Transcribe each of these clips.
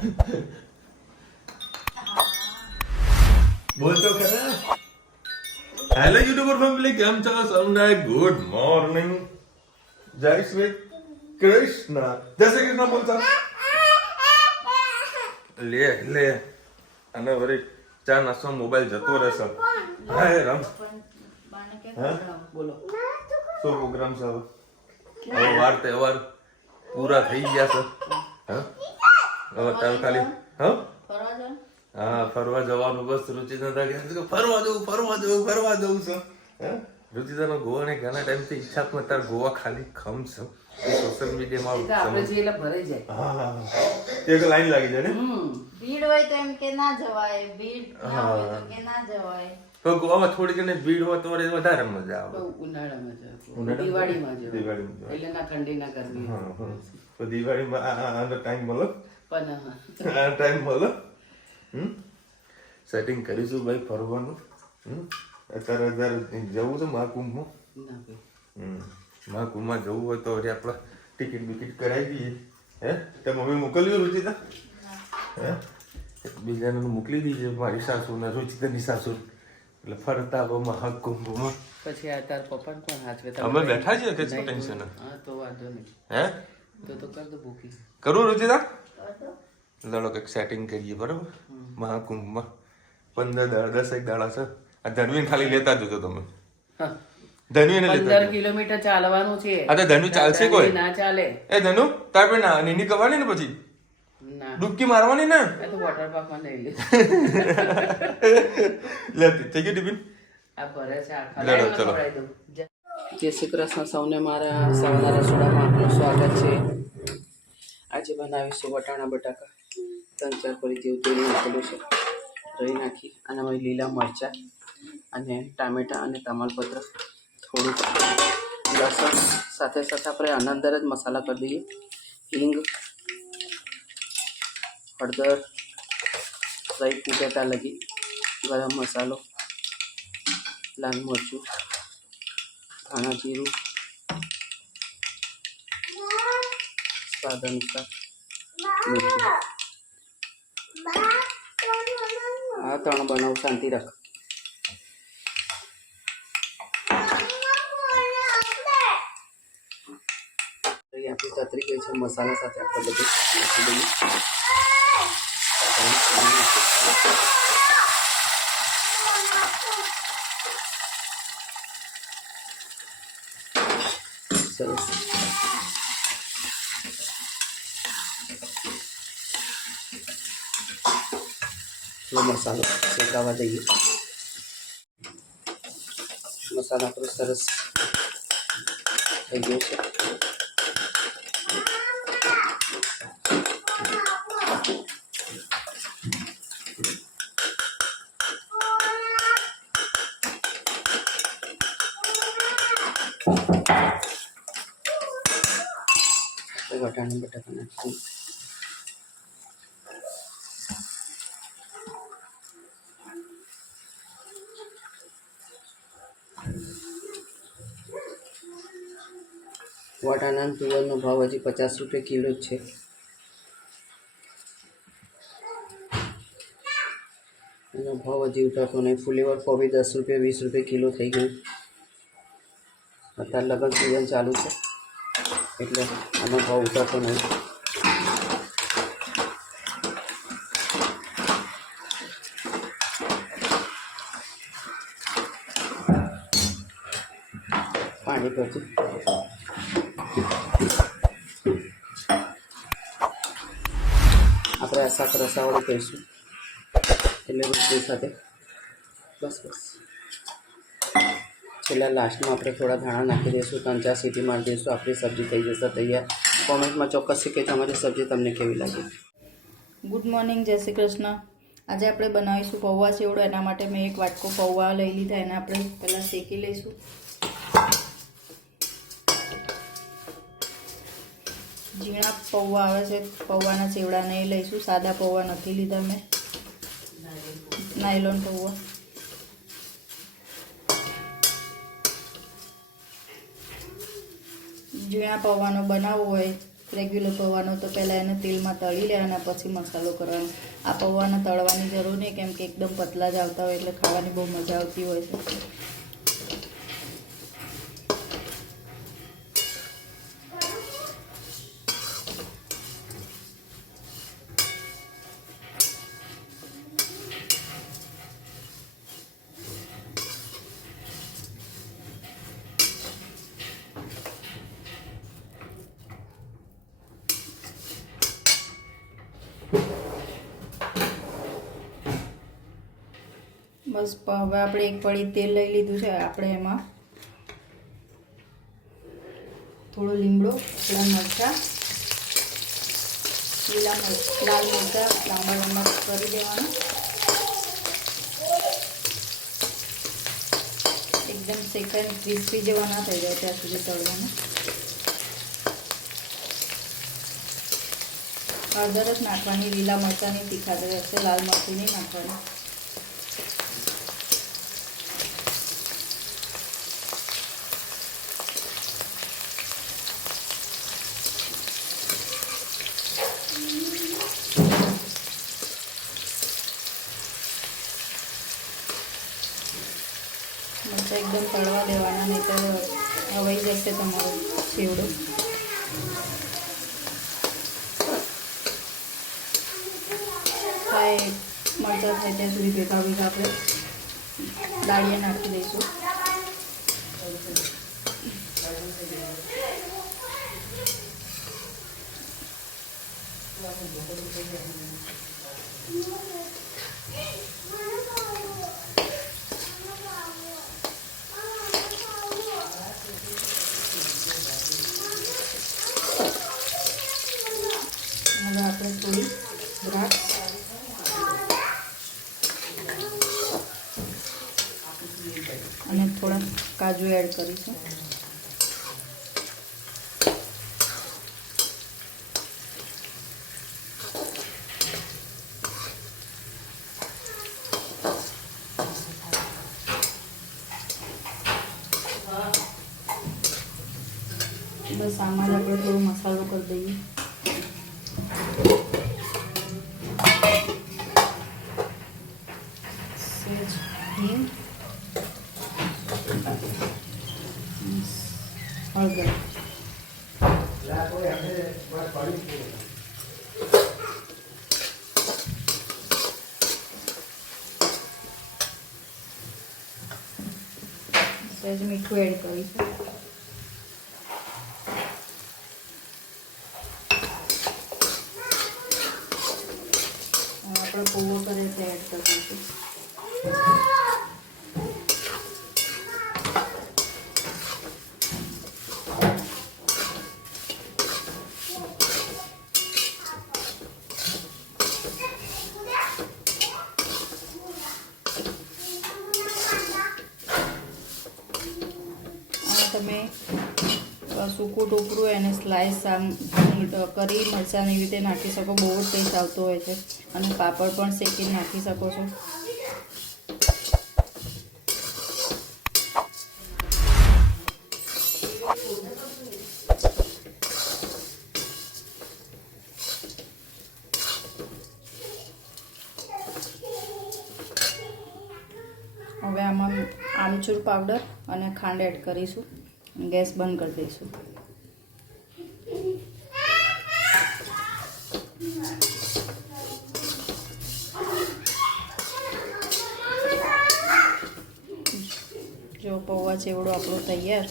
બોલ તો ખરા. હેલો યુટ્યુબર ફેમિલી, કેમ છો? સૌને ગુડ મોર્નિંગ. જય શ્રી કૃષ્ણ. જય શ્રી કૃષ્ણ બોલતા. લે લે અને વળી ચા નાસ્તો મોબાઈલ જતો રહેશે. હા રમ. બોલો શું પ્રોગ્રામ છે હવે? હવે વાર તહેવાર પૂરા થઈ ગયા છે. હા હવે તાર ખાલી હા હા ફરવા જવાનું બસ. રુચિતા ફરવા જવું છે. રુચિતાનો ગોવાની ઘણા ટાઈમથી ઈચ્છા પણ તાર ગોવા ખાલી ખમ છે. સોશિયલ મીડિયામાં આપણે જઈએ એટલે ભરાઈ જાય. હા હા એક લાઈન લાગી જાય ને. ભીડ હોય તો એમ કે ના જવાય, ભીડ ના હોય તો કે ના જવાય. તો ગોવામાં થોડી ઘણી ભીડ હોય તો વધારે મજા આવે. તો ઉનાળામાં જાય, ઉનાળામાં? દિવાળીમાં જાય. દિવાળીમાં જાય. એટલે ના ઠંડી ના ગરમી. હા હા તો દિવાળીમાં આનો ટાઈમ મળે. પણ આ ટાઈમ મળે. સેટિંગ કરીશું ભાઈ ફરવાનું. અત્યારે જવું છે મહાકુંભમાં. ના ભાઈ. મહાકુંભમાં જવું હોય તો આપણે ટિકિટ બિકિટ કરાવી દઈએ. હે તે મમ્મી મોકલ્યું રુચિતા? હે બીજાને મોકલી દીજે, મારી સાસુ ને રુચિતાની સાસુ. એટલે ફરતા આવો મહાકુંભમાં. પછી આ તાર પપ્પા પણ હાથવે અમે બેઠા છીએ કે શું ટેન્શન? હા તો વાંધો નહીં. હે તો કર દો બુકિંગ. કરું રુચિતા? લડો કંઈક સેટિંગ કરીએ બરાબર. મહાકુંભમાં 10 દાડા છે. આ ધનવીને ખાલી લેતા જજો તમે. હા ધનવીને લેતા 15 કિલોમીટર ચાલવાનું છે. હા તો ધનુ ચાલશે કોઈ? ના ચાલે. એ ધનુ તાર પણ ના નીની કરવાની ને પછી ના ડૂબકી મારવાની ને. આ તો વોટર પાર્કમાં નહીં લે. લે થઈ ગયું ટિફિન. આ ભરે છે આખા. લડો, ચલો. ખવડાવી દઉં. જય શ્રી કૃષ્ણ સૌને. મારા સવારના રસોડામાં આપનું સ્વાગત છે. આજે બનાવીશું વટાણા બટાકા. 3-4 પરી જેવું તેલ નાખેલું છે. દહીં નાખી અને હવે લીલા મરચાં અને ટામેટાં અને તમાલપત્ર, થોડુંક લસણ, સાથે સાથે આપણે આના અંદર જ મસાલા કરી દઈએ. હિંગ, હળદર, રાઈ ફૂટે ત્યાં લગી, ગરમ મસાલો, લાલ મરચું, ધાણા જીરું, સ્વાદ અનુસાર મીઠું. આ 3 બનાવ, શાંતિ રાખ. આપણી તતરી ગઈ છે. મસાલા સાથે આપણે બધું નાખી દઈએ. સરસ. મસાલો શેકાવા દઈએ. મસાલા આપણો સરસ થઈ ગયો છે. વટાણા બટાકા નાખીએ. વટાણા અને તુવરનો ભાવ હજી 50 રૂપિયા કિલો જ છે. એનો ભાવ હજી ઉતરતો નહીં. ફુલેવર કોબી 10 રૂપિયા 20 રૂપિયા કિલો થઈ ગયું. અત્યારે લગ્ન સિઝન ચાલુ છે એટલે આનો ભાવ ઉતરતો નહીં. પાણી પરથી આપણે આ શાક રસાવાળું કહીશું એટલે રોટલી સાથે. બસ છેલ્લા લાસ્ટમાં આપણે થોડા ધાણા નાખી દઈશું. 3-4 સીટી મારી દઈશું. આપણી સબ્જી થઈ જશે તૈયાર. કોમેન્ટમાં ચોક્કસ કે તમારી સબ્જી તમને કેવી લાગી. ગુડ મોર્નિંગ, જય શ્રી કૃષ્ણ. આજે આપણે બનાવીશું પૌવા ચેવડો. એના માટે મેં એક વાટકો પૌવા લઈ લીધા. એને આપણે પહેલાં શેકી લઈશું. ઝીણા પૌવા આવે છે, પૌવાના ચેવડા નહીં લઈશું. સાદા પૌવા નથી લીધા મેં, નાયલોન પૌવા. ઝીણા પૌવાનો બનાવવો હોય રેગ્યુલર પૌવાનો તો પહેલાં એને તેલમાં તળી લેવાના, પછી મસાલો કરવાનો. આ પૌવાને તળવાની જરૂર નહીં, કેમ કે એકદમ પતલા જ આવતા હોય એટલે ખાવાની બહુ મજા આવતી હોય છે. બસ હવે આપણે એક પડી તેલ લઈ લીધું છે. આપણે એમાં થોડો લીમડો, થોડા મરચાં, લાલ મરચાં લાંબા લાંબા કરી દેવાના. એકદમ શેકાઈને ક્રિસ્પી જેવા ના થઈ જાય ત્યાં સુધી તળવાના. હળદર જ નાખવાની, લીલા મરચાંની તીખાશ રહેશે, લાલ મરચું નહીં નાખવાની. મરચાં એકદમ તળવા દેવાના, નહીં તો હવાઈ જશે તમારો સેવડો. થાય મરચાં થાય ત્યાં સુધી ભેગા ભેગા આપણે દાળિયા નાખી દઈશું. હવે આપણે થોડી દ્રાક્ષ અને થોડા કાજુ એડ કરીશું. બસ આમાં જ આપણે થોડો મસાલો કરી દઈએ. સેજ હિંગ, હળદર. સહેજ મીઠું એડ કરીશું. આપણે પૌવો કરે તે એડ કરી દઈશું. તમે સૂકું ટોપરું એને સ્લાઇસ આમ કરી મરચાંની રીતે નાખી શકો, બહુ જ ટેસ્ટ આવતો હોય છે. અને પાપડ પણ શેકીને નાખી શકો છો. હવે આમાં આમચૂર પાવડર અને ખાંડ એડ કરીશું. ગેસ બંધ કરી દઈશું. જો પૌવા ચેવડો આપણો તૈયાર.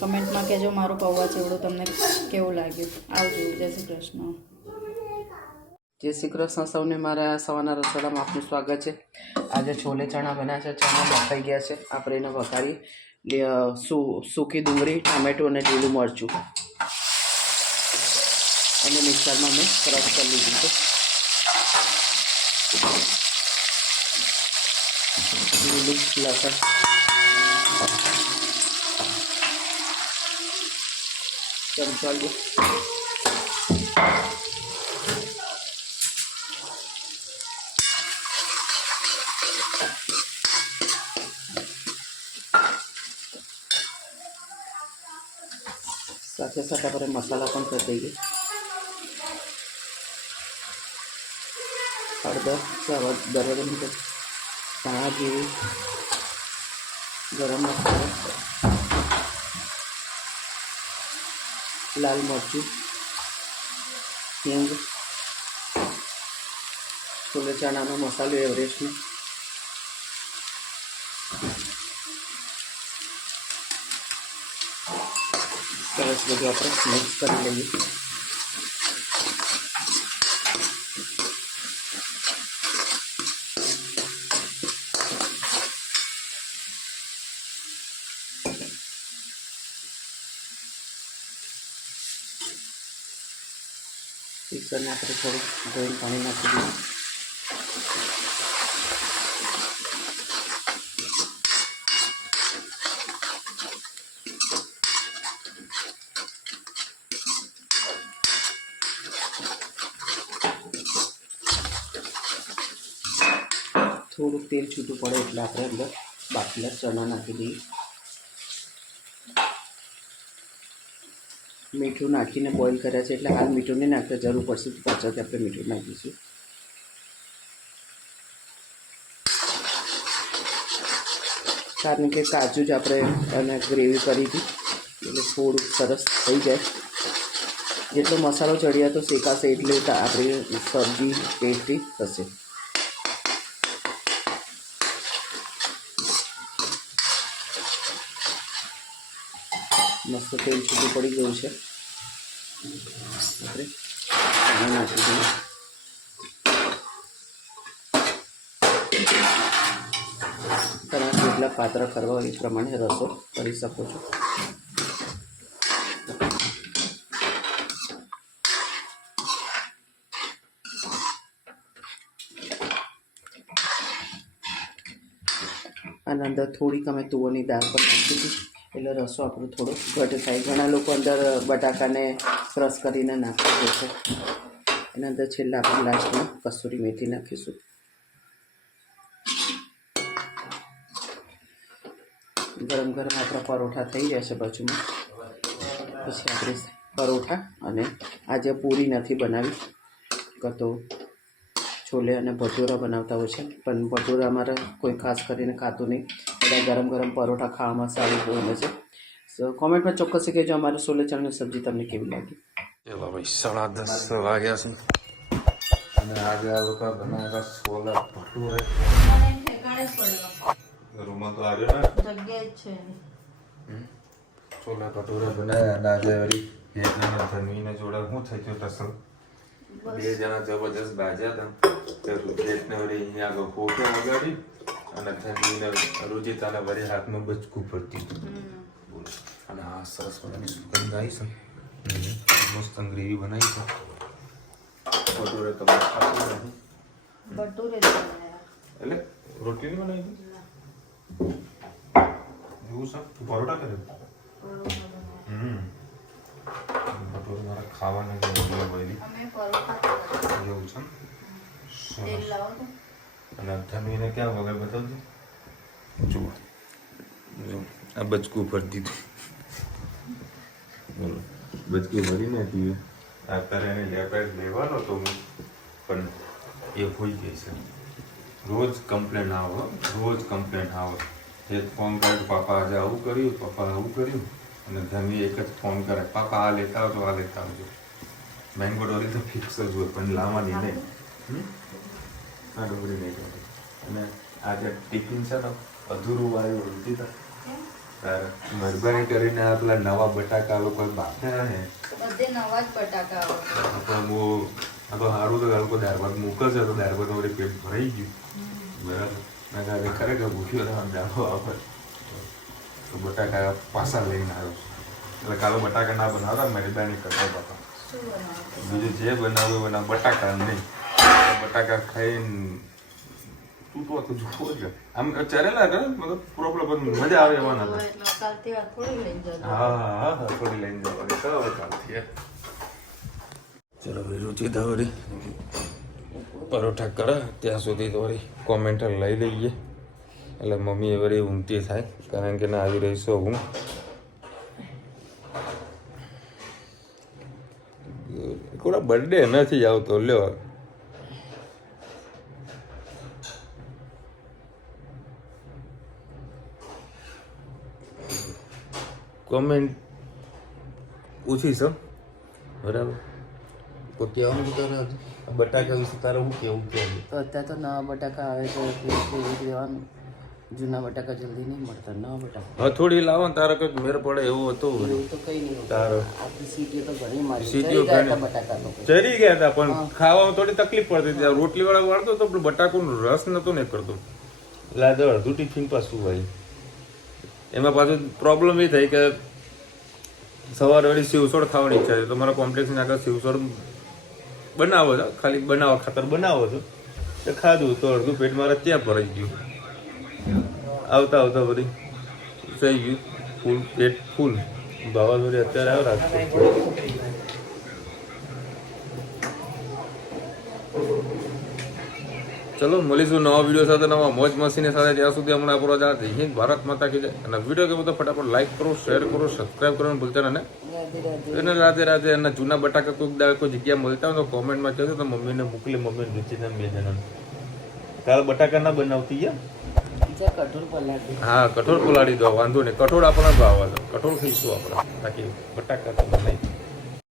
કમેન્ટમાં કહેજો મારો પૌવા ચેવડો તમને કેવો લાગ્યો. આવજો. જય શ્રી કૃષ્ણ. જય શ્રી કૃષ્ણ સૌને. મારા સવારના રસોડામાં આપનું સ્વાગત છે. આજે છોલે ચણા બન્યા છે. ચણા બફાઈ ગયા છે. આપણે એને વઘારી સૂકી ડુંગળી, ટામેટું અને લીલું મરચું અને મિક્સરમાં મેં ક્રશ કરી લીધું છે. લીલું લસણ, ચમચાડું, સાથે સાથે આપણે મસાલા પણ કરી દઈએ. હળદર સ્વાદ દરવાજા મૂકે ધાણા જીરું ગરમ મસાલો લાલ મરચું હિંગ છોલે ચણાનો મસાલો એવરેસ્ટનો સરસ બધું આપણે મિક્સ કરી લઈએ. મિક્સરને આપણે થોડું ગરમ પાણી નાખી દઈએ. થોડુંક તેલ છૂટું પડે એટલે આપણે અંદર બાફેલા ચણા નાખી દઈએ. મીઠું નાખીને બોઇલ કર્યા છે એટલે હાલ મીઠું નહીં નાખતા, જરૂર પડશે તો પાછળથી આપણે મીઠું નાખીશું. કારણ કે કાજુ જ આપણે અને ગ્રેવી કરી હતી એટલે થોડુંક સરસ થઈ જાય. જેટલો મસાલો ચડિયા તો શેકાશે એટલે આપણી સબ્જી ટેસ્ટી થશે. મસ્ત તેલ છૂટું પડી ગયું છે. આપણે નાખી દઈએ. તમારે જેટલા પાત્ર કરવા હોય એ પ્રમાણે રસો કરી શકો છો. આના અંદર થોડીક અમે તુવેરની દાળ પણ નાખી હતી એટલે રસો આપણો થોડો ઘટ થાય. ઘણા લોકો અંદર બટાકાને ક્રશ કરીને નાખી દે છે. એના અંદર છેલ્લા આપણે લાસ્ટમાં કસૂરી મેથી નાખીશું. ગરમ ગરમ આપણા પરોઠા થઈ જશે બાજુમાં. પછી આપણે પરોઠા અને આજે પૂરી નથી બનાવી, તો છોલે અને ભટુરા બનાવતા હોય છે, પણ ભટુરા અમારે કોઈ ખાસ કરીને ખાતું નહીં. બધા ગરમ ગરમ પરોઠા ખાવામાં સારું ગમે છે. સો કોમેન્ટમાં ચોક્કસ કહેજો અમારી છોલે ચણાની સબ્જી તમને કેવી લાગી. ચલો ભાઈ 10:30 વાગ્યા છે અને આજે આ લોકો બનાવેલા છોલા ભટુરે રૂમમાં તો આવ્યો ને જગ્યા જ છે. છોલા ભટુરે બનાવ્યા અને આજે વળી એક જણા ધનવીને જોડે શું થઈ ગયું ટસલ. બે જણા જબરજસ્ત બાજ્યા હતા. રૂપેશને વળી અહીંયા આગળ ફોટો વગાડી અને ધનવીને રુચિતાને વળી હાથમાં બચકું પડતી હતું. અને આ સરસ મજાની સુગંધ આવી છે. મસ્ત ગ્રેવી બનાવી છે. ભટુરે તો ખાતું નથી ભટુરે જ બનાવ્યા. એટલે રોટલી નહીં બનાવી એવું છે. તું પરોઠા કરે ભટુરે મારા ખાવાના વહેલી અમે પરોઠા એવું છે. તેલ લાવો તો. અને ધનવીને ક્યાં વગર બતાવજો. જુઓ જો આ બચકું ભરી દીધું. બોલો બચકું ભરીને હતી અત્યારે એને લેપેટ લેવાનો તો હું પણ એ હોઈ ગઈ છે. રોજ કમ્પ્લેન આવે, રોજ કમ્પ્લેન આવે. એક ફોન કરે પાપા આજે આવું કર્યું, પપ્પા આવું કર્યું, અને ધનવી એક જ ફોન કરે પાપા આ લેતા આવજો, આ લેતા આવજો. મેંગો ડોરી તો ફિક્સ જ હોય પણ લાવવાની નહીં. આ ડોરી નહીં કરતી. અને આજે ટિફિન છે ને અધૂરું વાયું ઉલટી થાય. મહેરબાની કરીને આ પેલા નવા બટાકા લોકો બાફ્યા ને બધે નવા જ બટાકા આવે. પણ હું આ તો સારું તો લોકો દાળ ભાત મૂકે છે તો દાળ ભાત વળી પેટ ભરાઈ ગયું. બરાબર મેં કાલે ખરેખર ભૂખ્યો હતો દાળો આવે તો બટાકા પાછા લઈને આવ્યો. એટલે કાલે બટાકા ના બનાવતા મહેરબાની કરતા બાપા. બીજું જે બનાવ્યું એના બટાકા નહીં. બટાકા ખાઈને તૂટવા તો જુઓ જ આમ ચરેલા કરે મતલબ પ્રોબ્લેમ મજા આવે એવા નતા. એટલે કાલથી આ થોડી લઈને જજો. હા હા થોડી લઈને જવાની તો હવે કાલથી. ચલો ભાઈ રુચિ ધવરી પરોઠા કરે ત્યાં સુધી તો વળી કોમેન્ટ લઈ લઈએ. એટલે મમ્મી એ વળી ઊંઘતી થાય કારણ કે ના આવી રહીશો હું. કોના બર્થડે નથી આવતો લ્યો. કોમેન્ટ ઓછી છે બરાબર. કોઈ કહેવાનું તો તારે બટાકા વિશે તારે શું કેવું કહેવું? તો અત્યારે તો નવા બટાકા આવે છે એટલે દેવાનું. જૂના બટાકા જલ્દી નહીં મળતા. નવા બટાકા હથોડી લાવો ને તારે કંઈક મેર પડે એવું હતું. એવું તો કંઈ નહીં હોતું. તારો આપણી સીટીઓ તો ઘણી મારી સીટીઓ ચરી ગયા ઘણી. હતા બટાકા લોકો. ચરી ગયા હતા પણ ખાવામાં થોડી તકલીફ પડતી હતી. રોટલી વાળા વાળતો તો પણ બટાકાનો રસ નતો ને કરતો. લાદ અડધું ટિફિન પાછું ભાઈ. એમાં પાછું પ્રોબ્લેમ એ થઈ કે સવારે વળી સેવસળ ખાવાની ઈચ્છા છે. તો મારા કોમ્પ્લેક્સની આગળ સેવસળ બનાવો છો, ખાલી બનાવવા ખાતર બનાવો છો. તો ખાધું તો અડધું પેટ મારા ત્યાં ભરાઈ ગયું. આવતા આવતા વળી થઈ ગયું ફૂલ, પેટ ફૂલ. વાવાઝોડી અત્યારે આવ્યો રાજકોટ. ચલો મળીશું નવા વિડીયો સાથે, નવા મોજ મસ્તીની સાથે. ત્યાં સુધી હમણાં આપણો જય હિન્દ, ભારત માતા કી જય. અને વિડીયો ગમે તો ફટાફટ લાઈક કરો, શેર કરો, સબસ્ક્રાઈબ કરવાનું ભૂલતા નહીં. એને રાધે રાધે. એના જૂના બટાકા કોઈ જગ્યા મળતા હોય તો કોમેન્ટમાં કહેજો તો મમ્મીને મોકલી. મમ્મીને રૂચિને 2 જણાને કાલ બટાકા ના બનાવતી યા. કઠોળ પલાળી. હા, કઠોળ પલાળી દો, વાંધો નહીં. કઠોળ આપણા ભાવ કઠોળ ખાઈશું આપણે, બાકી બટાકા તો બનાવી.